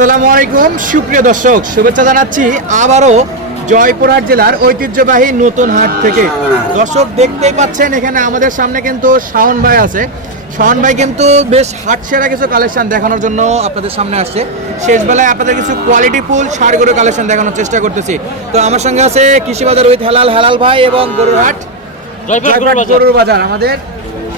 আসসালামু আলাইকুম সুপ্রিয় দর্শক শুভেচ্ছা জানাচ্ছি আবারও জয়পুরহাট জেলার ঐতিহ্যবাহী নতুন হাট থেকে। দর্শক দেখতেই পাচ্ছেন এখানে আমাদের সামনে কিন্তু শাওন ভাই আছে। শাওন ভাই কিন্তু বেশ হাট সেরা কিছু কালেকশন দেখানোর জন্য আপনাদের সামনে আসছে। শেষ বেলায় আপনাদের কিছু কোয়ালিটি ফুল গরু কালেকশন দেখানোর চেষ্টা করতেছি। তো আমার সঙ্গে আছে কৃষি বাজার উইথ হেলাল হেলাল ভাই এবং গরুর হাট। গরুর বাজার আমাদের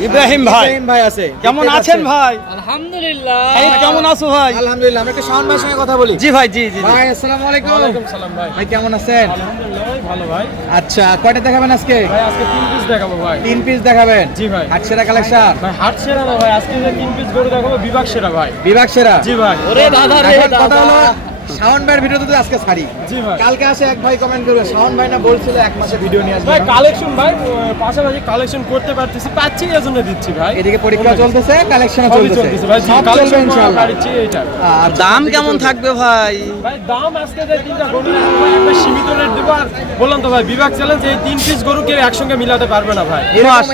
ইব্রাহিম ভাই ইব্রাহিম ভাই আছে। কেমন আছেন ভাই? আলহামদুলিল্লাহ। সাইদ কেমন আছো ভাই? আলহামদুলিল্লাহ আমরা একটু শাওন ভাইয়ের সঙ্গে কথা বলি। জি ভাই জি জি। ভাই আসসালামু আলাইকুম। সালাম ভাই। ভাই কেমন আছেন? আলহামদুলিল্লাহ ভালো ভাই। আচ্ছা কয়টা দেখাবেন আজকে? ভাই আজকে তিন পিস দেখাবো ভাই। তিন পিস দেখাবেন? জি ভাই। হাট সেরা কালেকশন ভাই হাট সেরা না ভাই আজকে যে তিন পিস গরু দেখাবো বিভাগ সেরা ভাই। বিভাগ সেরা? জি ভাই। ওরে দাদা রে কথা হলো শাওন ভাইয়ের ভিডিও তো আজকে ছাড়ি। জি ভাই। কালকে আসে এক ভাই কমেন্ট করবে শাওন ভাই না বলছিল এক মাসে ভিডিও নিয়ে আসবে ভাই কালেকশন ভাই পাশাপাশি কালেকশন করতে পারতেছি পাচ্ছি এর জন্য দিচ্ছি ভাই। এদিকে পরীক্ষা চলতেছে কালেকশন চলতেছে। ভাই জি কালেকশন পাচ্ছি এইটা। আর দাম কেমন থাকবে ভাই? ভাই দাম আজকে যে তিনটা গরু ভাই একটা সীমিত রেট দেবো আর বললাম তো ভাই বিভাগ চ্যালেঞ্জ এই তিন পিস গরু কেউ একসঙ্গে মিলাতে পারবে না ভাই।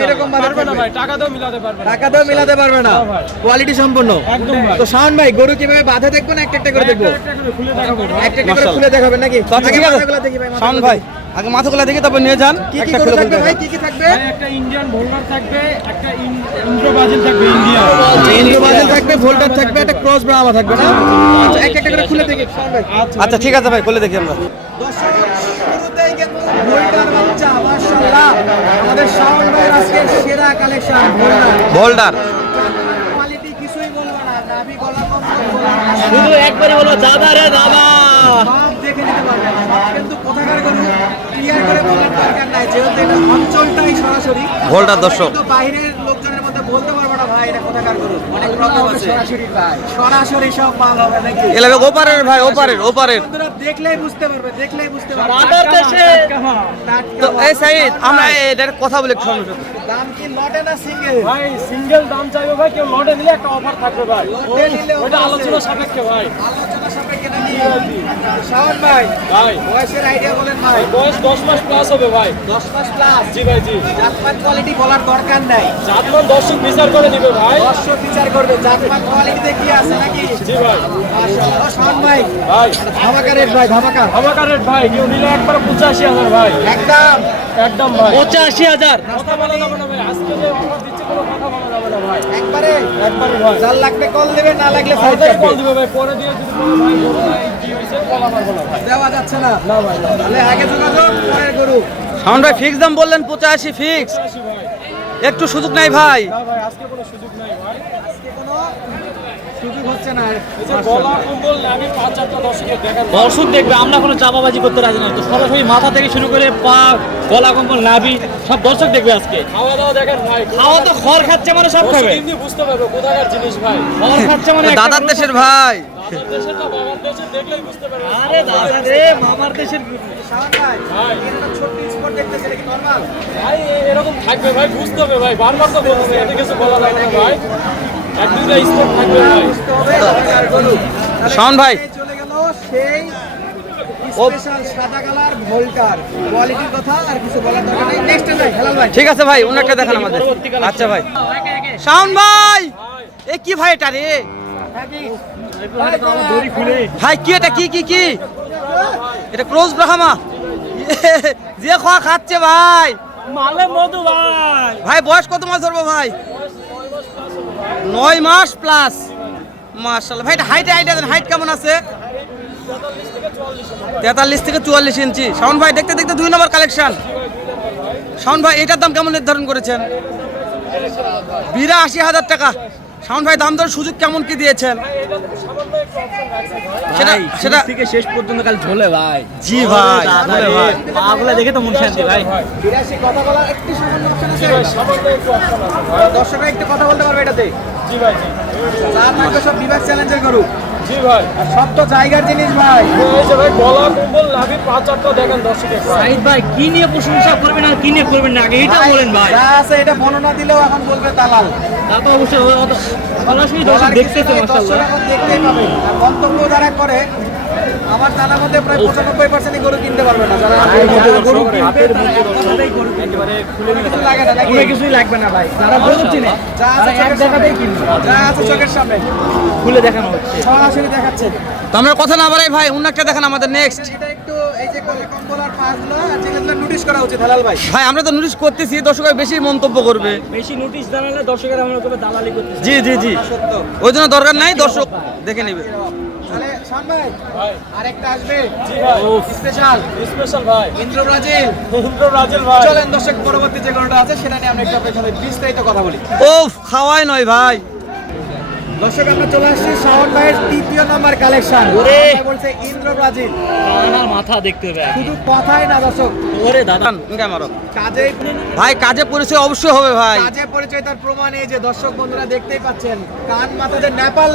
এরকম ভাবে পারবে না ভাই টাকা দিয়েও মিলাতে পারবে না। টাকা তো মিলাতে পারবে না। কোয়ালিটি সম্পন্ন। একদম ভাই। তো শাওন ভাই গরু কীভাবে বাঁধে দেখব না একটা একটা করে দেখব? একটা একটা করে খুলে ভাই। করে দেখাবেন নাকি? আচ্ছা, আগে ঠিক আছে। মাথাগুলো দেখি ভাই শাওন ভাই আগে মাথাগুলা দেখে তারপর নিয়ে যান। কি কি খুলে থাকবে ভাই কি কি থাকবে? একটা ইন্ডিয়ান ভোল্ডার থাকবে একটা ইন্দ্র বাজিল থাকবে ইন্ডিয়ান ইন্দ্র বাজেল থাকবে ভোল্টার থাকবে একটা ক্রস ব্রাহ্মা থাকবে না? আচ্ছা একটা একটা করে খুলে দেখি শাওন ভাই। আচ্ছা ঠিক আছে ভাই খুলে দেখি আমরা। দর্শক শুরুতেই কিন্তু ভোল্টার বাচ্চা মাশাআল্লাহ। আমাদের শাওন ভাইয়ের আজকে সেরা কালেকশন ভোল্টার ভোল্ডার কোয়ালিটি কিছুই বলব না নাভি গলা কম বলব না শুধু একবারই বলো দাদা রে দাদা দেখে নিতে কিন্তু কোথাকার গরু ক্লিয়ার করে বলার দরকার নাই যেহেতু এটা অঞ্চলটাই সরাসরি ভোল্টার দর্শক। বাইরের লোকজনের মধ্যে বলতে পারব না ভাই এটা কোথাকার গরু অনেক রকম আছে। সরাসরি ভাই সরাসরি সব মাল হবে নাকি? এলাকা ওপারের ভাই ওপারের ওপারের। দেখলেই বুঝতে পারবে দেখলেই বুঝতে পারবে। রাধার দেশে। তো এই সাইদ আমরা এটার কথা বলে একটু দাম কি লটে না সিঙ্গেল ভাই সিঙ্গেল দাম চাইবে ভাই কেউ লটে নিলে একটা অফার থাকবে ভাই। লটে নিলে ওটা আলোচনা সাপেক্ষে ভাই। আলোচনা শাওন ভাই ভাই। বয়সের আইডিয়া বলেন ভাই। বয়স দশ মাস প্লাস হবে ভাই। দশ মাস প্লাস জি ভাই জি। জাতমান কোয়ালিটি বলার দরকার নাই। জাতমান দর্শক বিচার করে দিবে ভাই। দর্শক বিচার করবে। জাতমান কোয়ালিটিতে কি আছে নাকি? জি ভাই। মাশাআল্লাহ। শাওন ভাই ভাই। ধামাকা রেট ভাই ধামাকা। আমাকে রেট ভাই কেউ নিলে একবার পঁচাশি হাজার ভাই। একদম। একদম ভাই। পঁচাশি হাজার। কথা বলা যাবে না ভাই। আজকে যে অফার দিচ্ছে কোনো একবারে? একবারে ভাই যার লাগবে কল দেবে না লাগলে সাইড কল দিবে। ভাই। পরে দিয়ে যদি ভাই বলো ভাই কি হয়েছে? বলা পারব না ভাই। দেওয়া যাচ্ছে না। না ভাই তাহলে আগে যোগাযোগ পরের গরু। শাওন ভাই ফিক্স দাম বললেন ফিক্স একটু সুযোগ নাই ভাই। না ভাই আজকে কোনো সুযোগ নাই ভাই আজকে কোনো সুযোগ হচ্ছে না এই যে গলা কম্বল আমি পাঁচ চারটা দর্শকের দেখার দর্শক দেখবে আমরা কোনো চাপাবাজি করতে রাজি নাই। তো সরাসরি মাথা থেকে শুরু করে পা গলা কম্বল নাভি সব দর্শক দেখবে আজকে। খাওয়া দাওয়া দেখেন ভাই খাওয়া তো খড় খাচ্ছে মানে সব খাবে। বুঝতে পারবে কোথাকার জিনিস ভাই। খড় খাচ্ছে মানে দাদার দেশের ভাই। আমাদের দেশের না বাবার দেশের দেখলেই বুঝতে পারবে। আরে দাদা রে মামার দেশের এরকম থাকবে ভাই বুঝতে হবে ভাই বারবার তো বলছি এতে কিছু বলা যাবে না ভাই। ভাই। চলে গেল সেই স্পেশাল সাদা কালার ভোল্টার কোয়ালিটির কথা আর কিছু বলার দরকার নেই। নেক্সট যাই হেলাল ভাই। ঠিক আছে ভাই অন্য একটা দেখান আমাদের। আচ্ছা ভাই। শাওন ভাই! এ কি ভাই এটা রে? ভাই কি এটা? কি কি কি? এটা ক্রোজ ব্রাহ্মা। যে খাওয়া খাচ্ছে ভাই। মালে মধু ভাই। ভাই বয়স কত মাস ধরবো ভাই? নয় মাস প্লাস মার্শাল ভাই হাইট আইডিয়া দেন। হাইট কেমন আছে? তেতাল্লিশ থেকে চুয়াল্লিশ ইঞ্চি। শাওন ভাই, দেখতে দেখতে দুই নম্বর কালেকশন শাওন ভাই, এটার দাম কেমন নির্ধারণ করেছেন? বিরাশি হাজার টাকা। শাওন ভাই দাম দর সুযোগ কেমন কি দিয়েছেন? সেটা সেটা থেকে শেষ পর্যন্ত কাল ঝোলে ভাই। জি ভাই। ঝোলে ভাই। পাগুলো দেখে তো মন শান্তি ভাই। বিরাশি কথা বলার একটু সামান্য অপশন আছে সামান্য একটু অপশন আছে দর্শকরা একটু কথা বলতে পারবে এটাতে। জি ভাই জি। থাকবে সব বিভাগ চ্যালেঞ্জের গরু। জি ভাই। আর সব তো জায়গার জিনিস ভাই। এই যে ভাই গলা কম্বল নাভি পাঁচ দেখেন দর্শকের ভাই সাইদ ভাই কি নিয়ে প্রশংসা করবেন আর কি নিয়ে করবেন না? আগে এটা বলেন ভাই। যা আছে এটা বর্ণনা দিলেও এখন বলবে তালাল তা তো অবশ্যই সরাসরি দর্শক দেখতেছে মাশাআল্লাহ। এখন দেখতেই পাবে। আর মন্তব্য যারা করে আমার জানার মধ্যে প্রায় পঁচানব্বই পার্সেন্ট গরু কিনতে পারবে না। যারা গরু কিনবে লাগে কোনো কিছুই লাগবে না ভাই। যারা গরু চিনে যা আছে এক চোখের জায়গাতেই কিনবে। যা আছে চোখের সামনে। খুলে দেখানো হচ্ছে। সরাসরি দেখাচ্ছে। তো আমরা কথা না বাড়াই ভাই অন্য একটা দেখেন আমাদের নেক্সট এটা একটু এই যে কম্বল আর পাঁচগুলো যেগুলো নোটিশ করা উচিত হালাল ভাই। ভাই আমরা তো নোটিশ করতেছি দর্শক বেশি মন্তব্য করবে। বেশি নোটিশ জানালে দর্শকেরা আমরা দালালি করতে জি জি জি। সত্য। ওই জন্য দরকার নাই দর্শক দেখে নেবে। তাহলে শান ভাই আরেকটা আসবে। জি ভাই। স্পেশাল। স্পেশাল ভাই। ইন্দ্র ব্রাজিল। ইন্দ্র রাজেল ভাই। চলেন দর্শক পরবর্তী যে গরুটা আছে সেটা নিয়ে আমরা একটু আপনার সাথে বিস্তারিত কথা বলি। খাওয়াই নয় ভাই। দর্শক আমরা চলে আসছি শাওন ভাইয়ের তৃতীয় নাম্বার কালেকশন ওরে! বলছে ইন্দ্র ব্রাজিল। আমার মাথা দেখতে হবে শুধু কথাই না দর্শক। ওরে দাদা। আরও। কাজে ভাই কাজে পরিচয় অবশ্যই হবে ভাই। কাজে পরিচয় তার প্রমাণ এই যে দর্শক বন্ধুরা দেখতেই পাচ্ছেন। কান মাথা যে নেপাল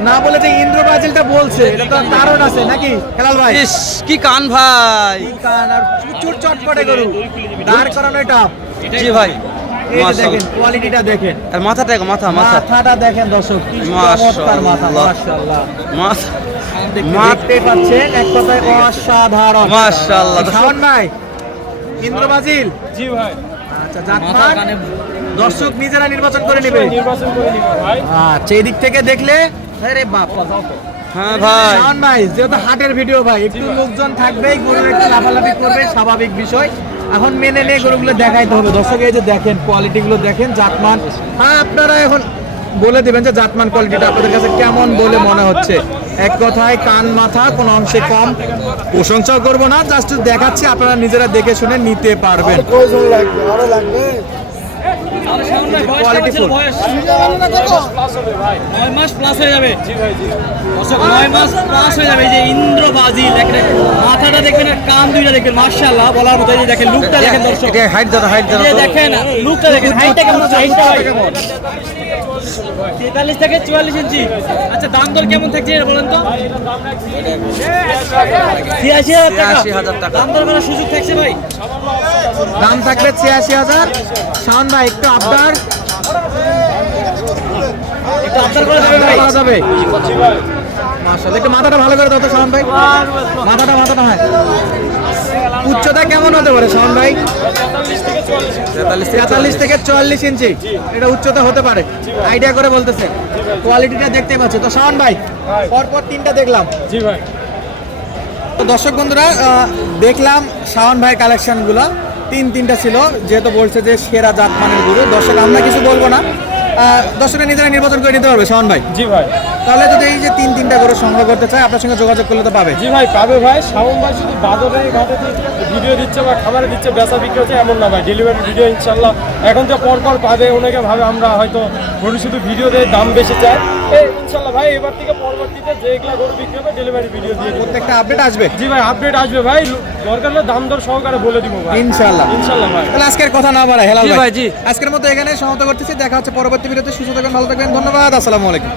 না বলে যে ইন্দ্র ব্রাজিলটা বলছে এটা তো কারণ আছে নাকি? হেলাল ভাই। ইস কি কান ভাই। কান আর প্রচুর চটপটে গরু। দাঁড় করানো এটা জি ভাই। দেখেন কোয়ালিটিটা দেখেন। আর মাথাটা মাথা মাথা। মাথাটা দেখেন দর্শক কি চমৎকার মাথা মাশাআল্লাহ। মাশাআল্লাহ। মাথা। মা- পাচ্ছেন এক কথায় অসাধারণ। মাশাআল্লাহ। শাওন ভাই ইন্দ্র ব্রাজিল। জি ভাই। আচ্ছা জাতমান দর্শক নিজেরা নির্বাচন করে নেবে। নির্বাচন করে নিব ভাই। আচ্ছা এই দিক থেকে দেখলে আরে বাপ। হ্যাঁ ভাই। শাওন ভাই যেহেতু হাটের ভিডিও ভাই একটু লোকজন থাকবেই গরু একটু লাফালাফি করবে স্বাভাবিক বিষয়। এখন মেনে নিয়ে গরুগুলো দেখাইতে হবে। দর্শক এই যে দেখেন কোয়ালিটি গুলো দেখেন জাতমান। হ্যাঁ আপনারা এখন বলে দিবেন যে জাতমান কোয়ালিটিটা আপনাদের কাছে কেমন বলে মনে হচ্ছে। এক কথায় কান মাথা কোনো অংশে কম। প্রশংসা করব না জাস্ট দেখাচ্ছি আপনারা নিজেরা দেখে শুনে নিতে পারবেন। তাহলে নয় মাস প্লাস হয়ে যাবে। নয় মাস প্লাস হয়ে যাবে। যে ইন্দ্র বাজিল দেখেন মাথাটা দেখবেন আর কান দুইটা দেখবেন। মার্শাল্লাহ বলার মতো যে দেখেন লুকটা দেখেন দর্শক। হাইট হাইট এই দেখেন লুকটা দেখেন হাইটটা কেমন হাইটটা ভাই তেতাল্লিশ থেকে চুয়াল্লিশ ইঞ্চি। আচ্ছা দাম দর কেমন থাকছে বলেন তো? ছিয়াশি হাজার টাকা। ৮৬,০০০ টাকা। দাম দর করার সুযোগ থাকছে ভাই? দাম থাকবে ছিয়াশি হাজার। শাওন ভাই একটু করা যাবে। একটু মাথাটা ভালো করে দাও তো শাওন ভাই। মাথাটা মাথাটা হয়। উচ্চতা কেমন হতে পারে শাওন ভাই? তেতাল্লিশ থেকে চুয়াল্লিশ ইঞ্চি। এটা উচ্চতা হতে পারে। আইডিয়া করে বলতেছে। কোয়ালিটিটা দেখতে পাচ্ছি। তো শাওন ভাই পরপর তিনটা দেখলাম। জি ভাই। তো দর্শক বন্ধুরা দেখলাম শাওন ভাই কালেকশনগুলো তিন তিনটা ছিল যেহেতু বলছে যে সেরা জাত মানের গুরু। দর্শক আমরা কিছু বলব না। দর্শকরা নিজেরা নির্বাচন করে নিতে পারবে শাওন ভাই? জি ভাই। তাহলে যদি এই যে তিন তিনটা গরু সংগ্রহ করতে চায় আপনার সঙ্গে যোগাযোগ করলে তো পাবে। জি ভাই পাবে ভাই। শাওন ভাই শুধু বাজারে ঘাটে ভিডিও দিচ্ছে বা খাবারে দিচ্ছে বেচা বিক্রি হচ্ছে এমন না ভাই। ডেলিভারি ভিডিও ইনশাল্লাহ এখন তো পর পর পাবে অনেকে ভাবে আমরা হয়তো গরু শুধু ভিডিও দেয় দাম বেশি চায় ইনশাল্লাহ ভাই এবার থেকে পরবর্তীতে যেগুলা গরু বিক্রি হবে ডেলিভারি ভিডিও দিয়ে প্রত্যেকটা আপডেট আসবে? জি ভাই আপডেট আসবে ভাই। দরকার হলে দাম দর সহকারে বলে দিব ভাই। ইনশাল্লাহ ইনশাল্লাহ ভাই। তাহলে আজকের কথা না বাড়ায়। হেলাল ভাই। জি। আজকের মতো এখানে সমাপ্ত করতেছি। দেখা হচ্ছে পরবর্তী ভিডিওতে সুস্থ থাকবেন ভালো থাকবেন। ধন্যবাদ। আসসালামু আলাইকুম।